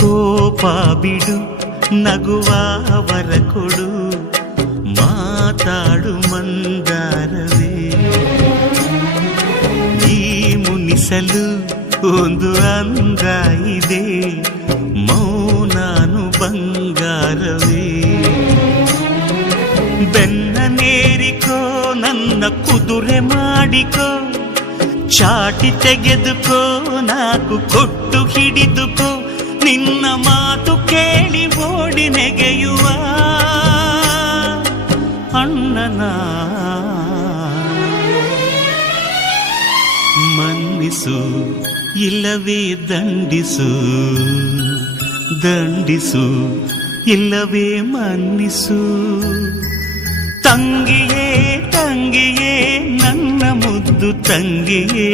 ಕೋಪ ಬಿಡು ನಗುವ ವರ ಕೊಡು ಮಾತಾಡು ಮಂದಾರವೇ ಈ ಮುನಿಸಲು ಒಂದು ಅಂದ ಇದೆ ಮೌನಾನು ಬಂಗಾರವೇ ಬೆನ್ನ ನೇರಿಕೋ ನನ್ನ ಕುದುರೆ ಮಾಡಿಕೋ ಚಾಟಿ ತೆಗೆದುಕೋ ನಾಕು ಕೊಟ್ಟು ಹಿಡಿದುಕೋ ನಿನ್ನ ಮಾತು ಕೇಳಿ ಓಡಿ ನೆಗೆಯುವ ಅಣ್ಣನ ಮನ್ನಿಸು ಇಲ್ಲವೇ ದಂಡಿಸು ದಂಡಿಸು ಇಲ್ಲವೇ ಮನ್ನಿಸು ತಂಗಿಯೇ ತಂಗಿಯೇ ನನ್ನ ಮುದ್ದು ತಂಗಿಯೇ